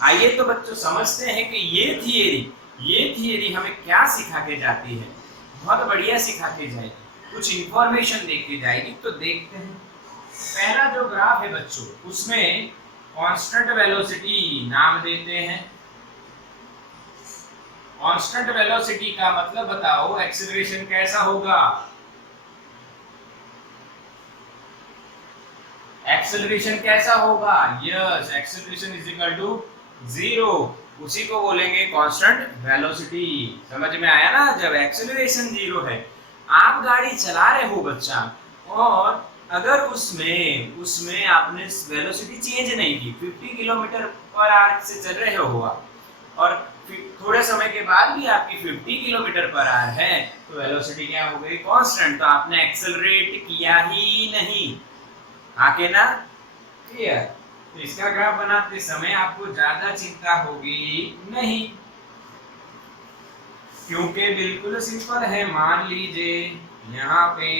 आइए तो बच्चों समझते हैं कि ये थियरी हमें क्या सिखा के जाती है। बहुत बढ़िया सिखा के जाएगी, कुछ इंफॉर्मेशन दे के जाएगी। तो देखते हैं, पहला जो ग्राफ है बच्चों, उसमें कांस्टेंट वेलोसिटी नाम देते हैं। कांस्टेंट वेलोसिटी का मतलब बताओ, एक्सेलरेशन कैसा होगा? एक्सेलरेशन कैसा होगा? Yes, acceleration is equal to 0, उसी को बोलेंगे कांस्टेंट वेलोसिटी। समझ में आया ना? जब एक्सेलरेशन 0 है, आप गाड़ी चला रहे हो बच्चा, और अगर उसमें आपने वेलोसिटी चेंज नहीं की, 50 किलोमीटर पर आवर से चल रहे हो आप, और थोड़े समय के बाद भी आपकी 50 किलोमीटर पर आवर है, तो वेलोसिटी क्या हो गई? कांस्टेंट। तो आपने एक्सेलरेट किया ही नहीं, आके ना? क्लियर? तो इसका ग्राफ बनाते समय आपको ज्यादा चिंता होगी नहीं, क्योंकि बिल्कुल सिंपल है। मान लीजिए यहाँ पे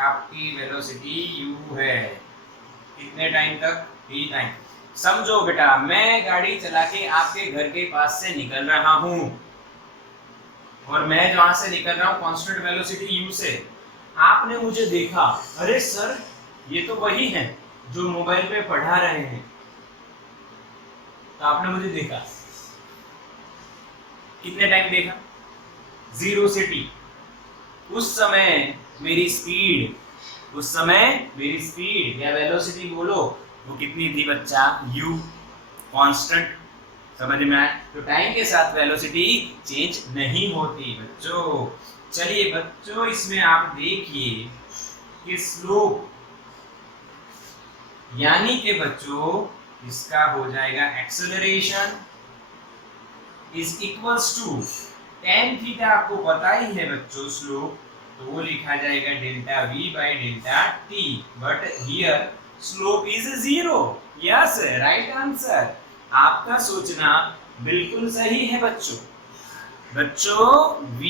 आपकी वेलोसिटी u है, कितने टाइम तक? t time. समझो बेटा, मैं गाड़ी चला के आपके घर के पास से निकल रहा हूं, और मैं जहां से निकल रहा हूं कांस्टेंट वेलोसिटी u से, आपने मुझे देखा, अरे सर ये तो वही है जो मोबाइल पे पढ़ा रहे हैं। तो आपने मुझे देखा, कितने टाइम देखा? 0 से t। उस समय मेरी स्पीड या वेलोसिटी बोलो, वो कितनी थी बच्चा? u, constant. समझ में आया? तो टाइम के साथ वेलोसिटी चेंज नहीं होती बच्चों। चलिए बच्चों, इसमें आप देखिए कि स्लोप, यानी कि बच्चों इसका हो जाएगा acceleration is equals to tan theta. आपको पता ही है बच्चों स्लोप, तो वो लिखा जाएगा delta v by delta t, but here slope is 0। Yes, right answer. आपका सोचना बिल्कुल सही है बच्चों। v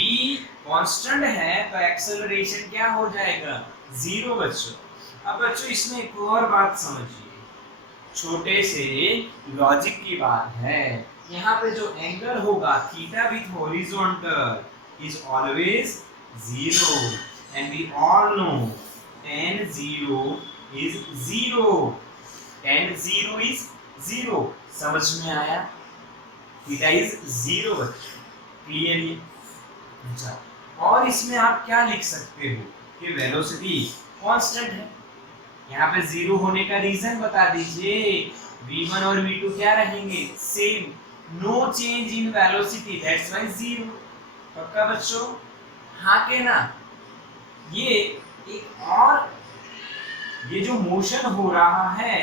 कांस्टेंट है, तो एक्सेलरेशन क्या हो जाएगा? 0 बच्चों। अब बच्चों इसमें एक और बात समझिए, छोटे से लॉजिक की बात है। यहाँ पे जो एंगल होगा theta with horizontal is always 0, and we all know tan 0 is 0। tan 0 is 0। समझ में आया? थीटा इज 0 बच्चों, क्लियर? अच्छा, और इसमें आप क्या लिख सकते हो कि वेलोसिटी कांस्टेंट है। यहाँ पे 0 होने का रीजन बता दीजिए। v1 और v2 क्या रहेंगे? Same, no change in velocity, that's why 0। पक्का बच्चों? हाँ के ना? ये एक और, ये जो मोशन हो रहा है,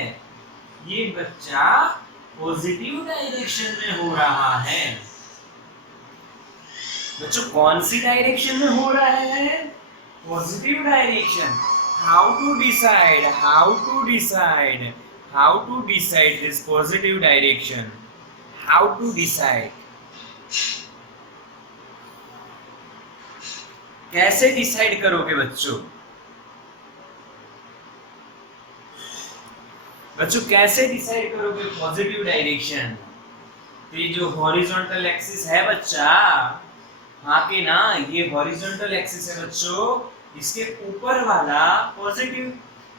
ये बच्चा पॉजिटिव डायरेक्शन में हो रहा है। बच्चों कौन सी डायरेक्शन में हो रहा है? Positive direction. How to decide this positive direction? How to decide? कैसे डिसाइड करोगे बच्चों? कैसे डिसाइड करोगे पॉजिटिव डायरेक्शन? तो ये जो हॉरिजॉन्टल एक्सिस है बच्चा, हाँ के ना? ये हॉरिजॉन्टल एक्सिस है बच्चों, इसके ऊपर वाला पॉजिटिव,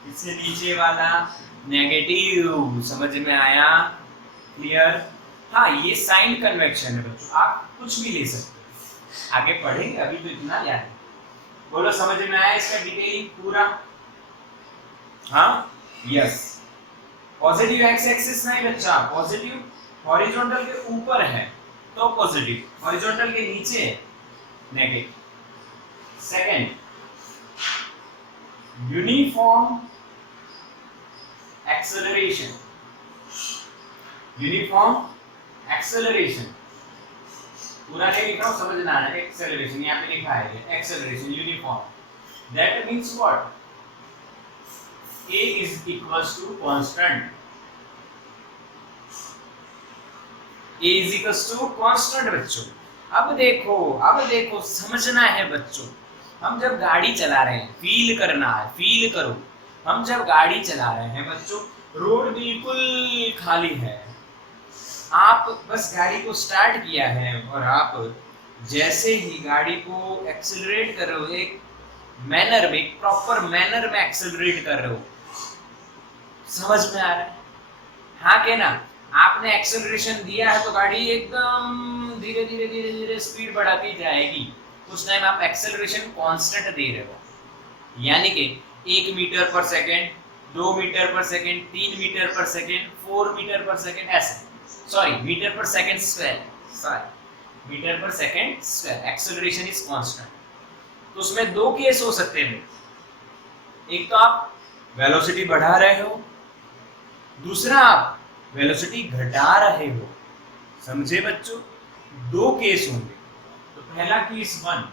इससे नीचे वाला नेगेटिव। समझ में आया? क्लियर? हाँ, ये साइन कन्वेक्शन है बच्चों, आप कुछ भी ले सकते हो, आगे पढ़ेंगे, अभी तो इतना याद है। बोलो समझ में आया इसका डिटेलिंग पूरा? हाँ, यस। पॉजिटिव एक्स एक्सिस नहीं बच्चा, पॉजिटिव हॉरिजॉन्टल के ऊपर है तो पॉजिटिव, हॉरिजॉन्टल के नीचे नेगेटिव। Second, uniform acceleration. पूरा नहीं लिख रहा हूं, समझना है। एक्सेलरेशन यहाँ पे लिखा है, acceleration uniform. That means what? a is equals to constant. a is equals to constant बच्चों। अब देखो समझना है बच्चों। हम जब गाड़ी चला रहे हैं, फील करना है, फील करो। हम जब गाड़ी चला रहे हैं बच्चों, रोड बिल्कुल खाली है, आप बस गाड़ी को स्टार्ट किया है और आप जैसे ही गाड़ी को एक्सेलरेट कर रहे हो, एक मैनर में, एक प्रॉपर मैनर में एक्सेलरेट कर रहे हो, समझ में आ रहा है? हाँ के ना? आपने एक्सेलरेशन दिया है तो गाड़ी एकदम धीरे धीरे धीरे धीरे स्पीड बढ़ाती जाएगी। उस टाइम आप एक्सेलरेशन कांस्टेंट दे रहे हो, यानी कि 1 मीटर पर सेकेंड, 2 मीटर पर सेकेंड, 3 मीटर पर सेकेंड, 4 मीटर पर सेकेंड, ऐसे, सॉरी मीटर पर सेकेंड स्क्वायर, सॉरी मीटर पर second square, acceleration is constant. तो उसमें दो केस हो सकते हैं। एक तो आप वेलोसिटी बढ़ा रहे हो, दूसरा आप वेलोसिटी घटा रहे हो। समझे बच्चों? दो केस होंगे। तो पहला case one,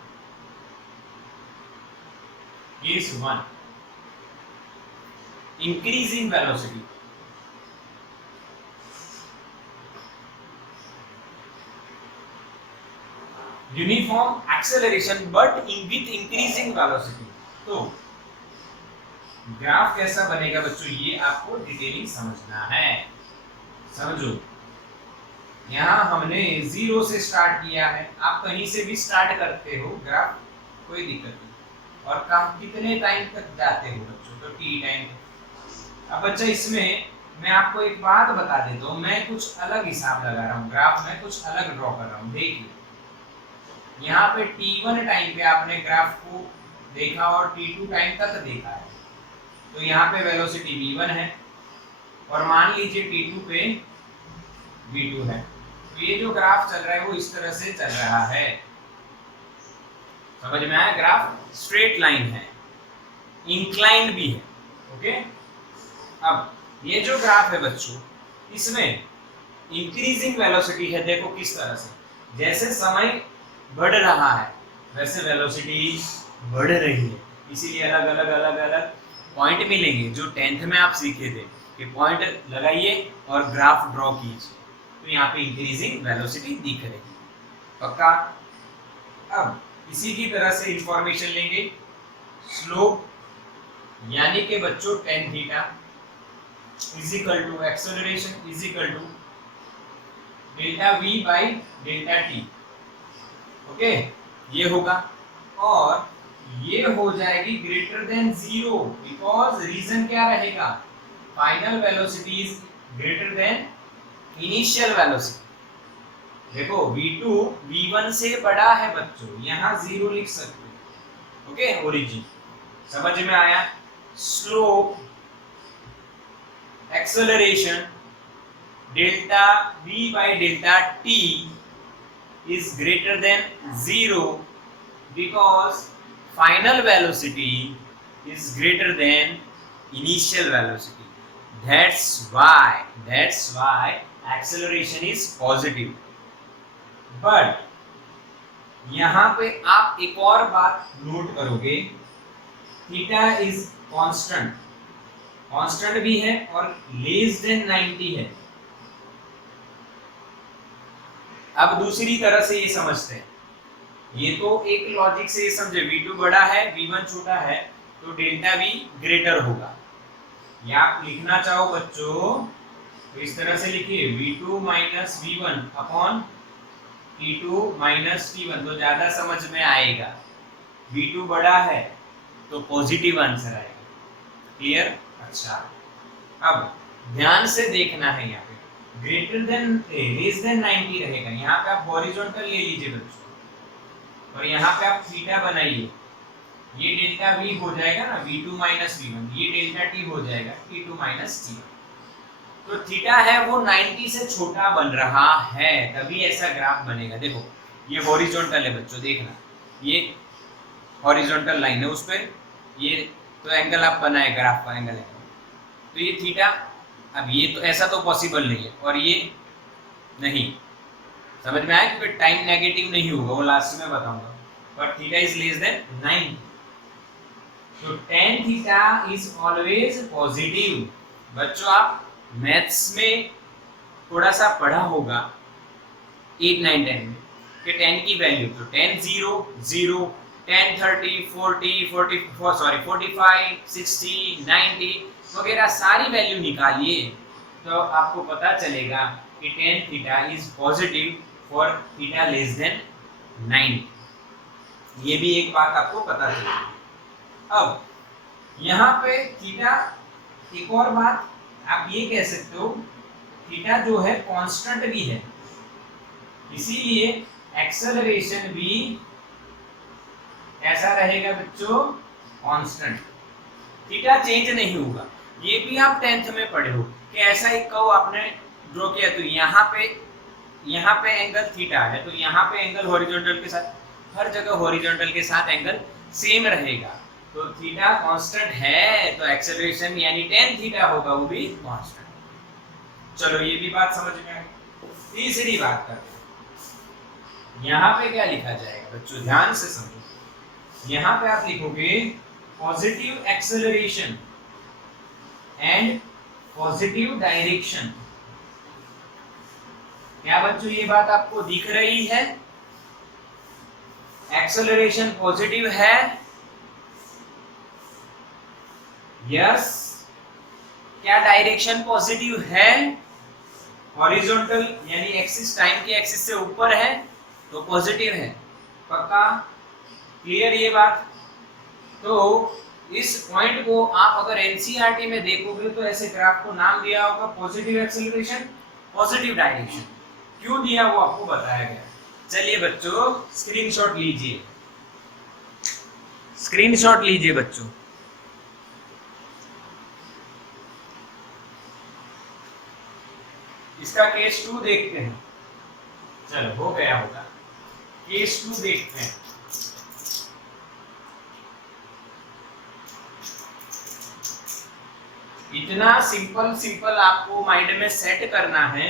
increasing velocity, uniform acceleration but with increasing velocity. तो ग्राफ कैसा बनेगा बच्चों, ये आपको डिटेलिंग समझना है। समझो, यहाँ हमने 0 से स्टार्ट किया है, आप कहीं से भी स्टार्ट करते हो ग्राफ, कोई दिक्कत नहीं। और कितने टाइम तक जाते हो बच्चों, तो t टाइम। अब बच्चा इसमें मैं आपको एक बात बता देता हूँ, मैं कुछ अलग हिसाब लगा रहा हूँ, ग्राफ में कुछ अलग ड्रॉ कर रहा हूँ। देखिए यहाँ पे t1 टाइम पे आपने ग्राफ को देखा और t2 टाइम तक देखा है, तो यहाँ पे वेलोसिटी v1 है और मान लीजिए t2 पे v2 है। तो ये जो ग्राफ चल रहा है वो इस तरह से चल रहा है। समझ में आया? ग्राफ स्ट्रेट लाइन है, इंक्लाइंड भी है। ओके, अब ये जो ग्राफ है बच्चों, इसमें इंक्रीजिंग वेलोसिटी है। देखो किस तरह से, जैसे समय बढ़ रहा है वैसे वेलोसिटी बढ़ रही है। इसीलिए अलग अलग अलग अलग पॉइंट मिलेंगे, जो 10th में आप सीखे थे कि पॉइंट लगाइए और ग्राफ ड्रॉ कीजिए, तो यहाँ पे इंक्रीजिंग वेलोसिटी दिख रही है। पक्का? अब इसी की तरह से इंफॉर्मेशन लेंगे, स्लोप यानी कि बच्चों tan theta is equal to acceleration is equal to delta v by delta t। Okay, ये होगा और ये हो जाएगी ग्रेटर देन 0, बिकॉज रीजन क्या रहेगा, final velocity is greater then initial velocity. देखो v2 v1 से बड़ा है बच्चों, यहाँ 0 लिख सकते हो। ओके, ओरिजिन समझ में आया? Slope acceleration delta v by delta t is greater than 0 because final velocity is greater than initial velocity. That's why acceleration is positive. But यहाँ पे आप एक और बात नोट करोगे, थीटा इज कांस्टेंट भी है और लेस देन 90 है। अब दूसरी तरह से ये समझते हैं, ये तो एक लॉजिक से ये समझे, v2 बड़ा है v1 छोटा है तो डेल्टा v ग्रेटर होगा। या आप लिखना चाहो बच्चों तो इस तरह से लिखिए v2 minus v1 upon t2 minus t1, तो ज्यादा समझ में आएगा। v2 बड़ा है तो पॉजिटिव आंसर आएगा। क्लियर? अच्छा, अब ध्यान से देखना है, यहाँ पे ग्रेटर देन लेस देन 90 रहेगा। यहाँ पे आप हॉरिजॉन्टल ले लीजिए बच्चों और यहाँ पे आप थीटा बनाइए, ये डेल्टा v हो जाएगा ना v2 माइनस v1, ये डेल्टा t हो जाएगा t2 माइनस t1। तो थीटा है वो 90 से छोटा बन रहा है, तभी ऐसा ग्राफ बनेगा। देखो ये हॉरिजॉन्टल है बच्चों, देखना ये हॉरिजॉन्टल लाइन है, उस पर ये तो एंगल आप बनाए, ग्राफ का एंगल है, तो ये थीटा। अब ये तो ऐसा तो पॉसिबल नहीं है और ये नहीं, समझ में आया? क्योंकि टाइम नेगेटिव नहीं होगा, वो लास्ट में बताऊंगा। But theta is less then 9, तो tan theta is always positive. बच्चों आप मैथ्स में थोड़ा सा पढ़ा होगा 8, 9, 10 में कि tan की वैल्यू, तो tan 0 0, tan 30 40 45 60 90 वगैरह सारी वैल्यू निकालिए तो आपको पता चलेगा कि tan theta is positive for theta less than 90। ये भी एक बात आपको पता चली। अब यहाँ पे थीटा, एक और बात आप ये कह सकते हो, थीटा जो है कांस्टेंट भी है, इसीलिए एक्सेलरेशन भी ऐसा रहेगा बच्चों, कांस्टेंट। थीटा चेंज नहीं होगा। ये भी आप 10th में पढ़े हो कि ऐसा एक कर्व आपने ड्रॉ किया, तो यहाँ पे एंगल थीटा है, तो यहाँ पे एंगल हॉरिजॉन्टल के साथ, हर जगह हॉरिजॉन्टल के साथ एंगल सेम रहेगा। तो थीटा कांस्टेंट है, तो एक्सेलरेशन यानी tan थीटा होगा, वो भी कांस्टेंट। चलो ये भी बात समझ में आई। तीसरी बात करते हैं, यहाँ पे क्या लिखा जाएगा बच्चों, ध्यान से समझो। यहाँ पे आप लिखोगे positive acceleration and positive direction. क्या बच्चों ये बात आपको दिख रही है? एक्सेलरेशन पॉजिटिव है, यस। क्या डायरेक्शन पॉजिटिव है? हॉरिजॉन्टल यानी एक्सिस, टाइम की एक्सिस से ऊपर है तो पॉजिटिव है। पक्का? क्लियर ये बात? तो इस पॉइंट को आप अगर एनसीईआरटी में देखोगे तो ऐसे ग्राफ को नाम दिया होगा पॉजिटिव एक्सेलरेशन, पॉजिटिव डायरेक्शन। क्यों दिया वो आपको बताया गया। चलिए बच्चों स्क्रीनशॉट लीजिए, स्क्रीनशॉट लीजिए बच्चों। इसका केस 2 देखते हैं। चलो हो गया होगा, केस 2 देखते हैं। इतना सिंपल आपको माइंड में सेट करना है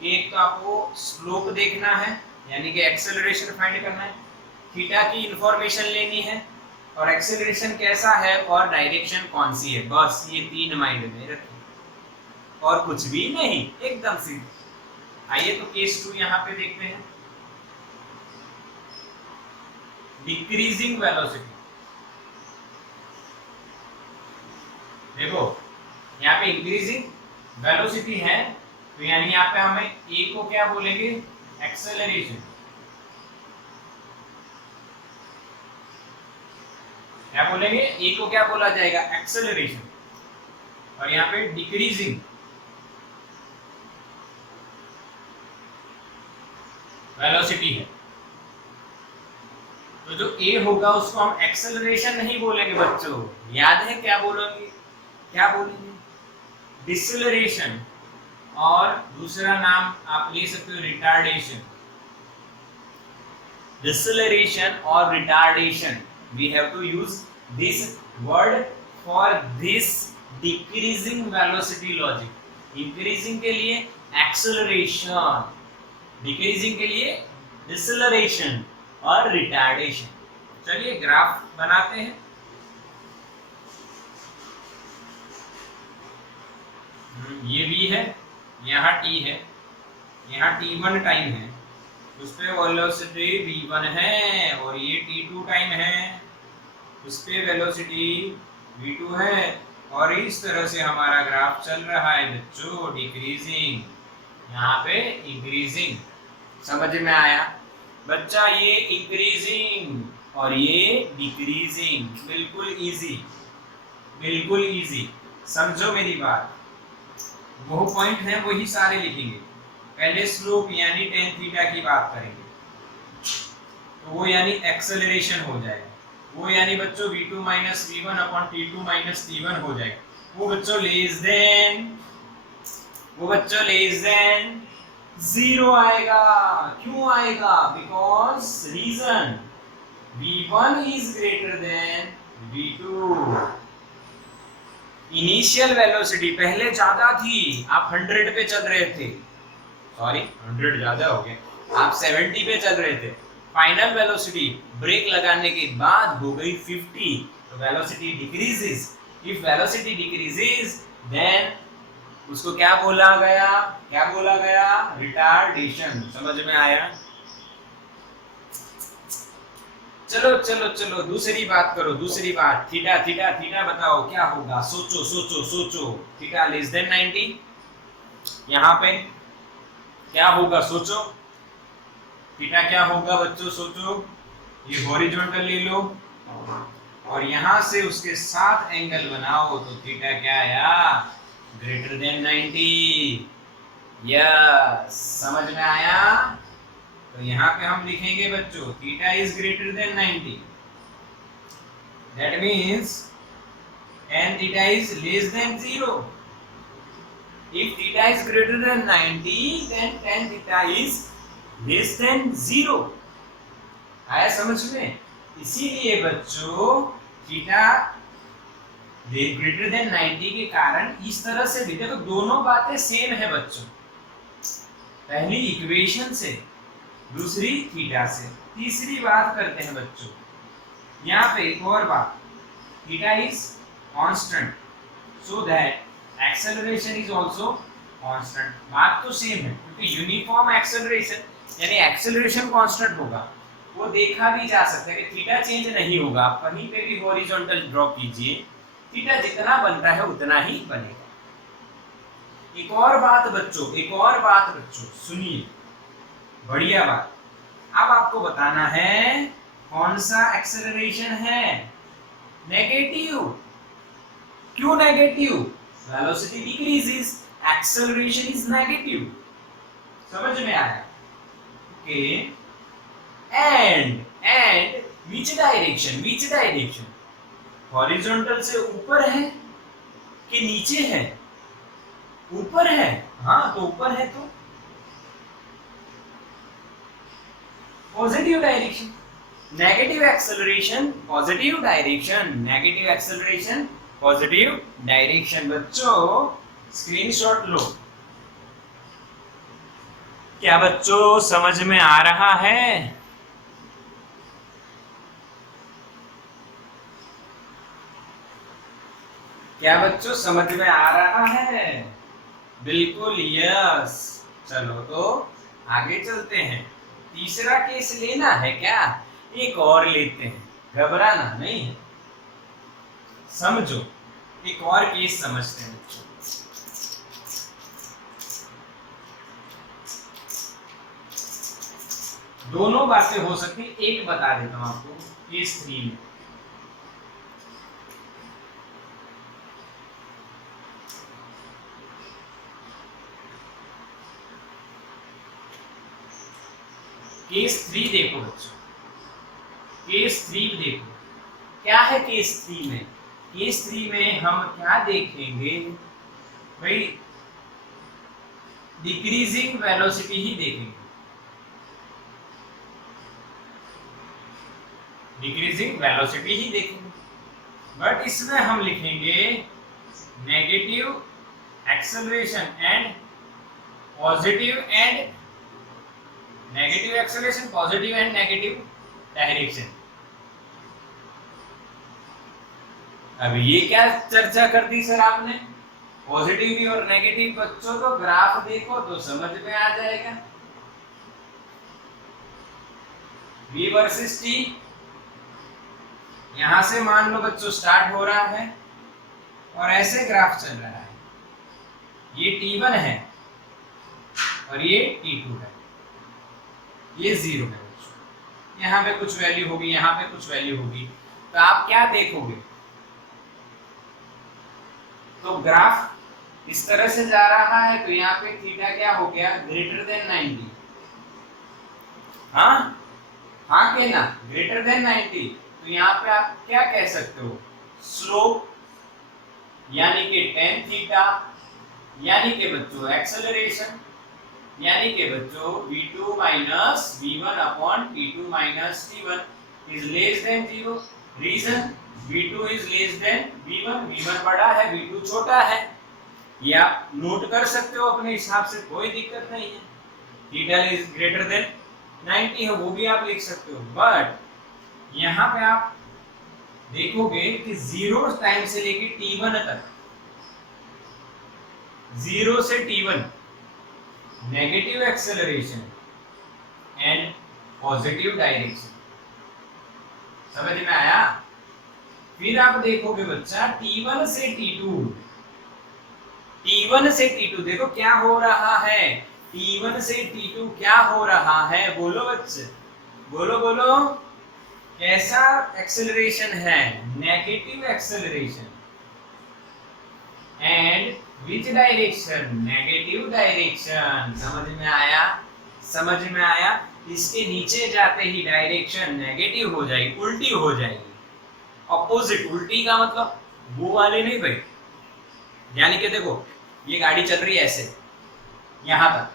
कि एक तो आपको स्लोप देखना है, यानी कि एक्सेलरेशन फाइंड करना है, थीटा की इंफॉर्मेशन लेनी है, और एक्सेलरेशन कैसा है और डायरेक्शन कौन सी है। बस ये 3 माइंड में रखिए और कुछ भी नहीं, एकदम सिंपल। आइए तो केस 2 यहाँ पे देखते हैं। डिक्रीजिंग वेलोसिटी, देखो यहाँ पे इंक्रीजिंग वेलोसिटी है, तो यानी यहाँ पे हमें ए को क्या बोलेंगे, एक्सेलरेशन। क्या बोलेंगे, ए को क्या बोला जाएगा, एक्सेलरेशन। और यहाँ पे डिक्रीजिंग वेलोसिटी है, तो जो ए होगा उसको हम एक्सेलरेशन नहीं बोलेंगे बच्चों, याद है क्या बोलेंगे, क्या बोलेंगे, डिसेलरेशन। और दूसरा नाम आप ले सकते हो रिटार्डेशन। डिसेलरेशन और retardation, we have to use this word for this decreasing velocity logic. Increasing के लिए एक्सेलरेशन, डिक्रीजिंग के लिए डिसेलरेशन और रिटार्डेशन। चलिए ग्राफ बनाते हैं। ये भी है, यहाँ t है, यहाँ t1 टाइम है, उस पे वेलोसिटी v1 है, और ये t2 टाइम है, उस पे वेलोसिटी v2 है, और इस तरह से हमारा ग्राफ चल रहा है बच्चों, डिक्रीजिंग, यहाँ पे इंक्रीजिंग। समझ में आया बच्चा, ये इंक्रीजिंग और ये डिक्रीजिंग, बिल्कुल इजी, बिल्कुल इजी। समझो मेरी बात, वो पॉइंट है वही सारे लिखेंगे। पहले स्लोप यानी tan थीटा की बात करेंगे, तो वो यानी एक्सेलरेशन हो जाएगा, वो यानी बच्चों v2 minus v1 upon t2 minus t1 हो जाएगा। वो बच्चों लेस देन 0 आएगा। क्यों आएगा? Because reason v1 is greater than v2। Initial velocity पहले ज्यादा थी, आप 100 पे चल रहे थे, सॉरी 100 ज्यादा हो गया, आप 70 पे चल रहे थे। फाइनल वेलोसिटी ब्रेक लगाने के बाद हो गई 50, तो velocity decreases. If velocity decreases then उसको क्या बोला गया, रिटार्डेशन। समझ में आया? चलो दूसरी बात करो, दूसरी बात, थीटा बताओ क्या होगा, सोचो। थीटा लेस देन 90, यहाँ पे क्या होगा सोचो, थीटा क्या होगा बच्चों सोचो। ये हॉरिजॉन्टल ले लो और यहां से उसके साथ एंगल बनाओ तो थीटा क्या आया, ग्रेटर देन 90। यस, समझ में आया। तो यहाँ पे हम लिखेंगे बच्चों theta is greater then 90, that means tan theta is less than 0. If theta is greater than 90, then tan theta is less than 0. आया समझ में। इसीलिए बच्चों थीटा ग्रेटर देन 90 के कारण इस तरह से भी देखो, दोनों बातें सेम है बच्चों, पहली इक्वेशन से, दूसरी थीटा से। तीसरी बात करते हैं बच्चों, यहाँ पे एक और बात, theta is constant so that acceleration is also constant. बात तो सेम है क्योंकि यूनिफॉर्म एक्सेलरेशन यानी एक्सेलरेशन कांस्टेंट होगा, वो देखा भी जा सकता है कि थीटा चेंज नहीं होगा। आप कहीं पे भी हॉरिजॉन्टल ड्रॉ कीजिए, थीटा जितना बनता है उतना ही बनेगा। एक और बात बच्चों सुनिए, बढ़िया बात। अब आपको बताना है कौन सा एक्सेलरेशन है, नेगेटिव। क्यों negative? Velocity decreases, acceleration is negative. समझ में आया? Okay. And which direction? Horizontal से ऊपर है कि नीचे है? ऊपर है। हाँ, तो ऊपर है तो positive direction. Negative acceleration positive direction, negative acceleration positive direction. बच्चों स्क्रीनशॉट लो। क्या बच्चों समझ में आ रहा है? क्या बच्चों समझ में आ रहा है? बिल्कुल यस। चलो तो आगे चलते हैं। तीसरा केस लेना है क्या? एक और लेते हैं, घबराना नहीं है, समझो। एक और केस समझते हैं बच्चों। दोनों बातें हो सकती, एक बता देता हूं आपको, केस 3 में। केस 3 देखो बच्चों, केस 3 देखो क्या है। केस 3 में, केस 3 में हम क्या देखेंगे भाई, डिक्रीजिंग वेलोसिटी ही देखेंगे, डिक्रीजिंग वेलोसिटी ही देखेंगे। बट इसमें हम लिखेंगे negative acceleration and positive and negative acceleration, positive and negative direction. अब ये क्या चर्चा कर दी सर आपने, पॉजिटिव भी और नेगेटिव। बच्चों तो ग्राफ देखो तो समझ में आ जाएगा। V वर्सेस T, यहां से मान लो बच्चों स्टार्ट हो रहा है और ऐसे ग्राफ चल रहा है। ये T1 है और ये T2 है, ये 0 है बच्चों। यहाँ पे कुछ वैल्यू होगी, यहाँ पे कुछ वैल्यू होगी, तो आप क्या देखोगे? तो ग्राफ इस तरह से जा रहा है तो यहाँ पे थीटा क्या हो गया, ग्रेटर देन 90। हाँ हाँ के ना, ग्रेटर देन 90। तो यहाँ पे आप क्या कह सकते हो, स्लोप यानी कि tan थीटा, यानी कि बच्चों एक्सेलरेशन, यानी कि बच्चों v2 minus v1 upon t2 minus t1 is less than 0। Reason v2 is less than v1, v1 बड़ा है, v2 छोटा है। ये आप नोट कर सकते हो अपने हिसाब से, कोई दिक्कत नहीं है। थीटा इज ग्रेटर देन 90 है, वो भी आप लिख सकते हो। बट यहाँ पे आप देखोगे कि 0 टाइम से लेके t1 तक, 0 से t1 negative acceleration and positive direction. समझ में आया? फिर आप देखोगे बच्चा T1 से T2, T1 से T2 देखो क्या हो रहा है, T1 से T2 क्या हो रहा है, बोलो बच्चे, बोलो बोलो, कैसा एक्सेलरेशन है, negative acceleration. And which direction, negative direction. समझ में आया, समझ में आया। इसके नीचे जाते ही डायरेक्शन नेगेटिव हो जाएगी, उल्टी हो जाएगी, ऑपोजिट। उल्टी का मतलब वो वाले नहीं भाई, यानी कि देखो ये गाड़ी चल रही है ऐसे यहां तक,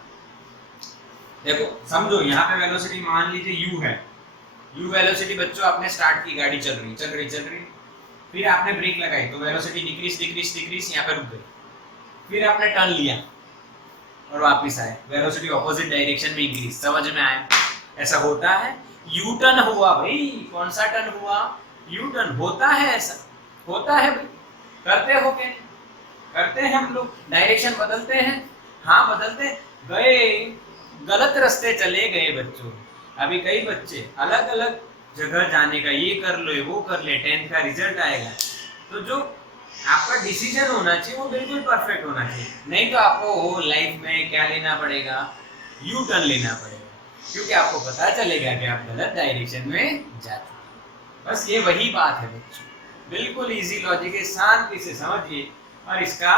देखो समझो यहाँ पे वेलोसिटी मान लीजिए u है, u वेलोसिटी बच्चों आपने स्टार्ट की, गाड़ी चल रही चल रही चल रही, फिर आपने ब्रेक लगाई तो वेलोसिटी डिक्रीज डिक्रीज डिक्रीज, यहाँ पे रुक गई, फिर आपने टर्न लिया और वापस आए, वेलोसिटी ऑपोजिट डायरेक्शन में इंक्रीज। समझ में आया, ऐसा होता है। यू टर्न हुआ भाई, कौन सा टर्न हुआ, यू टर्न होता है, ऐसा होता है भाई, करते हो क्या, करते हैं हम लोग, डायरेक्शन बदलते हैं, हाँ बदलते गए, गलत रास्ते चले गए बच्चों। अभी कई बच्चे अलग अलग जगह जाने का, ये कर लो वो कर ले, 10th का रिजल्ट आएगा तो जो आपका डिसीजन होना चाहिए वो बिल्कुल परफेक्ट होना चाहिए, नहीं तो आपको लाइफ में क्या लेना पड़ेगा, यू टर्न लेना पड़ेगा, क्योंकि आपको पता चलेगा कि आप गलत डायरेक्शन में जाते हैं। बस ये वही बात है बच्चों, बिल्कुल इजी लॉजिक है, शांति से समझिए और इसका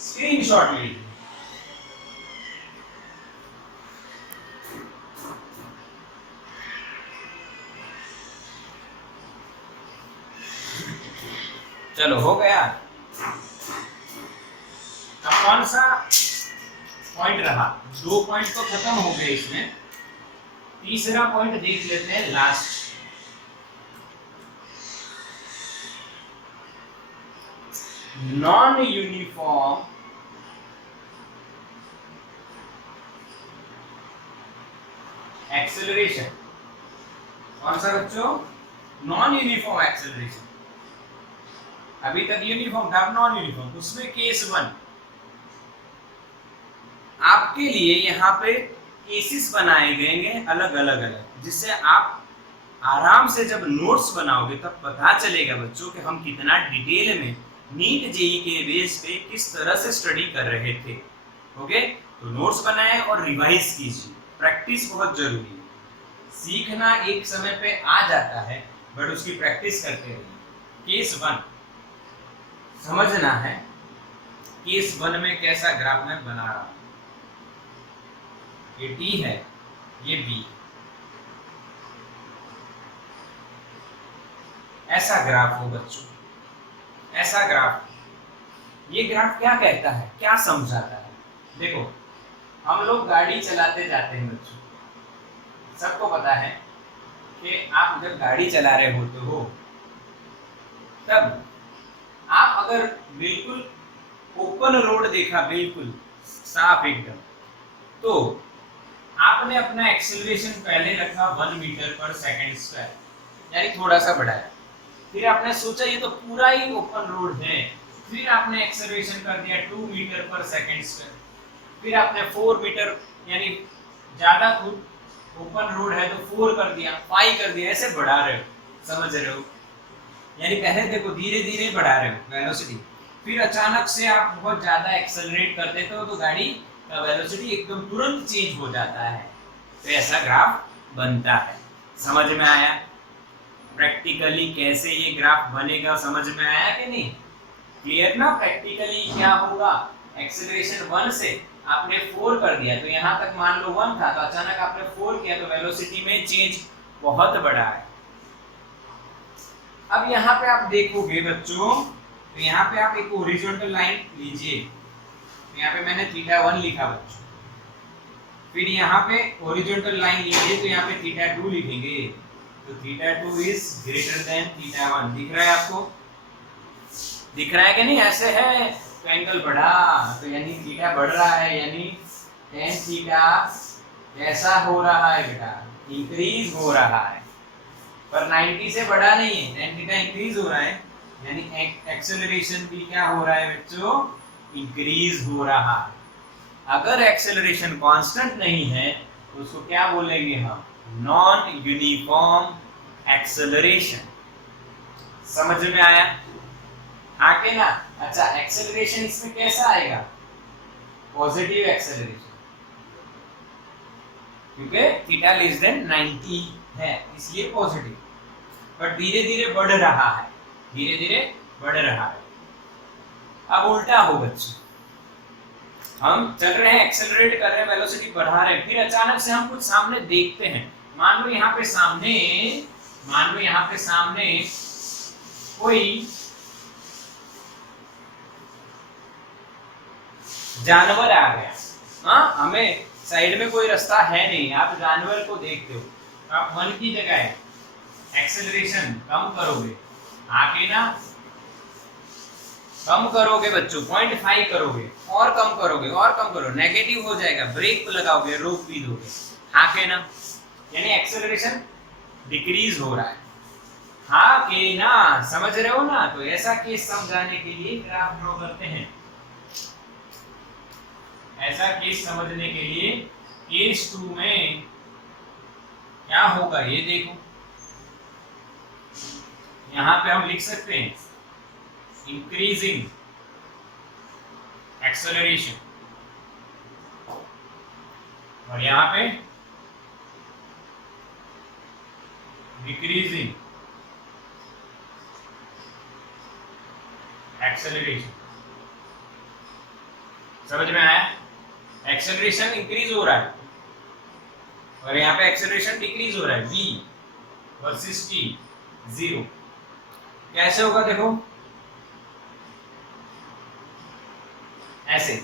स्क्रीनशॉट लीजिए। चलो हो गया। अब कौन सा पॉइंट रहा, 2 पॉइंट तो खत्म हो गए इसमें, तीसरा पॉइंट देख लेते हैं लास्ट। Non uniform acceleration. कौन सा बच्चों, नॉन यूनिफॉर्म एक्सेलरेशन। अभी तक यूनिफॉर्म था, अब नॉन यूनिफॉर्म, उसमें केस 1 आपके लिए यहाँ पे केसेस बनाए गए हैं अलग अलग अलग, जिससे आप आराम से जब नोट्स बनाओगे तब पता चलेगा बच्चों कि हम कितना डिटेल में नीट जेई के बेस पे किस तरह से स्टडी कर रहे थे। ओके, तो नोट्स बनाए और रिवाइज कीजिए, प्रैक्टिस बहुत जरूरी है। सीखना एक समय पे आ जाता है बट उसकी प्रैक्टिस करते रहिए। केस 1 समझना है, केस 1 में कैसा ग्राफ मैं बना रहा हूं, ये टी है, ये बी, ऐसा ग्राफ हो बच्चों, ऐसा ग्राफ। ये ग्राफ क्या कहता है, क्या समझाता है, देखो हम लोग गाड़ी चलाते जाते हैं बच्चों, सबको पता है कि आप जब गाड़ी चला रहे होते हो तब आप अगर बिल्कुल ओपन रोड देखा, बिल्कुल साफ एकदम, तो आपने अपना एक्सेलरेशन पहले रखा 1 मीटर पर सेकंड स्क्वायर, यानी थोड़ा सा बढ़ाया, फिर आपने सोचा ये तो पूरा ही ओपन रोड है, फिर आपने एक्सेलरेशन कर दिया 2 मीटर पर सेकंड स्क्वायर, फिर आपने 4 मीटर, यानी ज्यादा ओपन रोड है तो 4 कर दिया, 5 कर दिया, ऐसे बढ़ा रहे हो, समझ रहे हो, यानी पहले देखो धीरे धीरे बढ़ा रहे हो वेलोसिटी, फिर अचानक से आप बहुत ज्यादा एक्सेलरेट कर देते हो तो गाड़ी का वेलोसिटी एकदम तुरंत चेंज हो जाता है, तो ऐसा ग्राफ बनता है। समझ में आया, प्रैक्टिकली कैसे ये ग्राफ बनेगा समझ में आया कि नहीं, क्लियर ना। प्रैक्टिकली क्या होगा, एक्सेलरेशन 1 से आपने 4 कर दिया, तो यहाँ तक मान लो 1 था, तो अचानक आपने 4 किया तो वेलोसिटी में चेंज बहुत बड़ा है। अब यहाँ पे आप देखोगे बच्चों, तो यहाँ पे आप एक हॉरिजॉन्टल लाइन लीजिए, तो यहाँ पे मैंने θ1 लिखा बच्चों, फिर यहाँ पे हॉरिजॉन्टल लाइन लीजिए तो यहाँ पे θ2 लिखेंगे, तो θ2 इज ग्रेटर देन θ1, दिख रहा है आपको, दिख रहा है कि नहीं, ऐसे है तो एंगल बढ़ा, तो यानी थीटा बढ़ रहा है, यानी tan थीटा कैसा हो रहा है बेटा, इंक्रीज हो रहा है, पर 90 से बड़ा नहीं है, tan थीटा इंक्रीज हो रहा है, यानी एक्सेलरेशन भी क्या हो रहा है बच्चों, इंक्रीज हो रहा है। अगर एक्सेलरेशन कांस्टेंट नहीं है तो उसको क्या बोलेंगे हम, नॉन यूनिफॉर्म एक्सेलरेशन। समझ में आया, हाँ के ना। अच्छा, एक्सेलरेशन इसमें कैसा आएगा, पॉजिटिव एक्सेलरेशन, क्योंकि थीटा लेस देन 90 है इसलिए पॉजिटिव, बट धीरे धीरे बढ़ रहा है, धीरे धीरे बढ़ रहा है। अब उल्टा हो बच्चों, हम चल रहे हैं, एक्सेलरेट कर रहे हैं, वेलोसिटी बढ़ा रहे हैं, फिर अचानक से हम कुछ सामने देखते हैं। मान लो यहाँ पे सामने कोई जानवर आ गया। हाँ, हमें साइड में कोई रास्ता है नहीं, आप जानवर को देखते हो, आप 1 की जगह एक्सेलरेशन कम करोगे, आगे ना कम करोगे बच्चों, 0.5 करोगे, और कम करोगे, और कम करो, नेगेटिव हो जाएगा, ब्रेक लगाओगे, रोक भी दोगे, हाँ के ना, यानी एक्सेलरेशन डिक्रीज हो रहा है। हाँ के ना, समझ रहे हो ना? तो ऐसा केस समझाने के लिए ग्राफ ड्रॉ करते हैं। ऐसा केस समझने के लिए केस 2 में क्या होगा ये देखो, यहां पे हम लिख सकते हैं इंक्रीजिंग एक्सेलरेशन, और यहां पे डिक्रीजिंग एक्सेलरेशन। समझ में आया? एक्सेलरेशन इंक्रीज हो रहा है और यहाँ पे एक्सेलरेशन डिक्रीज हो रहा है, v वर्सेस t 0। कैसे होगा देखो, ऐसे।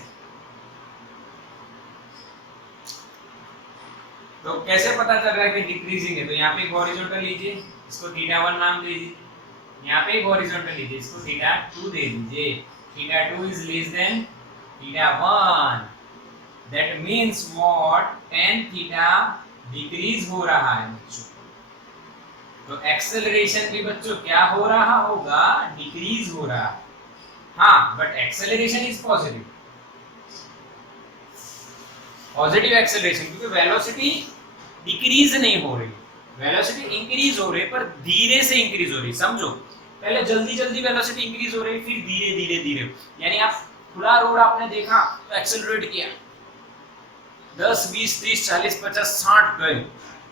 तो कैसे पता चल रहा है कि डिक्रीजिंग है? तो यहाँ पे एक हॉरिजॉन्टल लीजिए, इसको θ1 नाम दे दीजिए, यहाँ पे एक हॉरिजॉन्टल लीजिए, इसको θ2 दे दीजिए, θ2 is less than θ1, that means what, tan theta decrease हो रहा है बच्चों। तो एक्सेलरेशन भी बच्चों क्या हो रहा होगा, डिक्रीज हो रहा है। हाँ, but acceleration is positive, positive acceleration, क्योंकि वेलोसिटी डिक्रीज नहीं हो रही, वेलोसिटी इंक्रीज हो रही है, पर धीरे से इंक्रीज हो रही। समझो, पहले जल्दी जल्दी वेलोसिटी इंक्रीज हो रही, फिर धीरे धीरे धीरे, यानी आप खुला रोड आपने देखा तो एक्सेलरेट किया, 10 20 30 40 50 60 गए,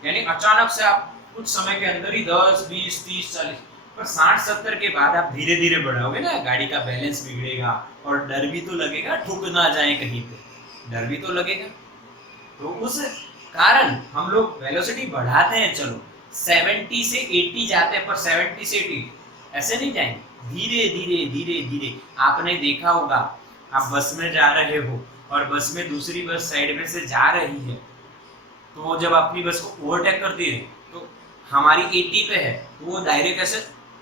यानी अचानक से आप कुछ समय के अंदर ही 10 20 30 40, पर 60 70 के बाद आप धीरे धीरे बढ़ाओगे ना, गाड़ी का बैलेंस बिगड़ेगा और डर भी तो लगेगा, ठुक ना जाए कहीं पे, डर भी तो लगेगा। तो उस कारण हम लोग वेलोसिटी बढ़ाते हैं, चलो 70 से 80 जाते हैं, पर 70 से 80 ऐसे नहीं जाएंगे, धीरे धीरे धीरे धीरे। आपने देखा होगा, आप बस में जा रहे हो और बस में दूसरी बस साइड में से जा रही है, तो जब अपनी बस को ओवरटेक करती है तो हमारी 80 पे है, तो वो डायरेक्ट ऐसे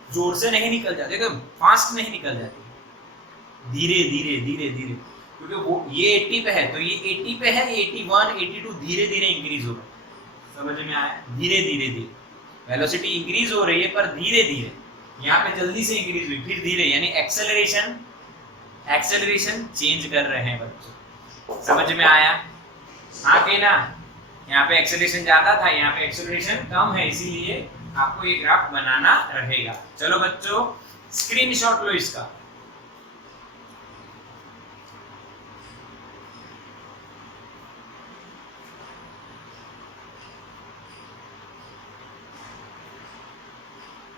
जोर से नहीं निकल जाती, फास्ट नहीं निकल जाती, धीरे धीरे धीरे धीरे, क्योंकि वो ये 80 पे है, तो ये 80 पे है, 81 82 धीरे धीरे इंक्रीज हो रहा है। समझ में आया? धीरे धीरे धीरे वेलोसिटी इंक्रीज हो रही है, पर धीरे धीरे, यहाँ पे जल्दी से इंक्रीज हुई, फिर धीरे, यानी एक्सेलरेशन चेंज कर रहे हैं बच्चों। समझ में आया? आगे ना, यहाँ पे एक्सेलरेशन ज्यादा था, यहाँ पे एक्सेलरेशन कम है, इसीलिए आपको ये ग्राफ बनाना रहेगा। चलो बच्चों, स्क्रीनशॉट लो इसका।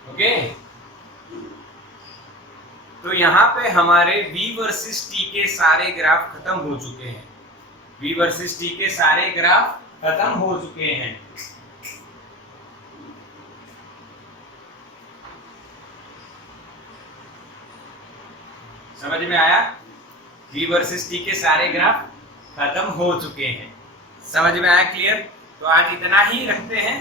ओके, तो यहाँ पे हमारे v वर्सेस t के सारे ग्राफ खत्म हो चुके हैं, v वर्सेस t के सारे ग्राफ खत्म हो चुके हैं। समझ में आया? v वर्सेस t के सारे ग्राफ खत्म हो चुके हैं। समझ में आया? क्लियर? तो आज इतना ही रखते हैं।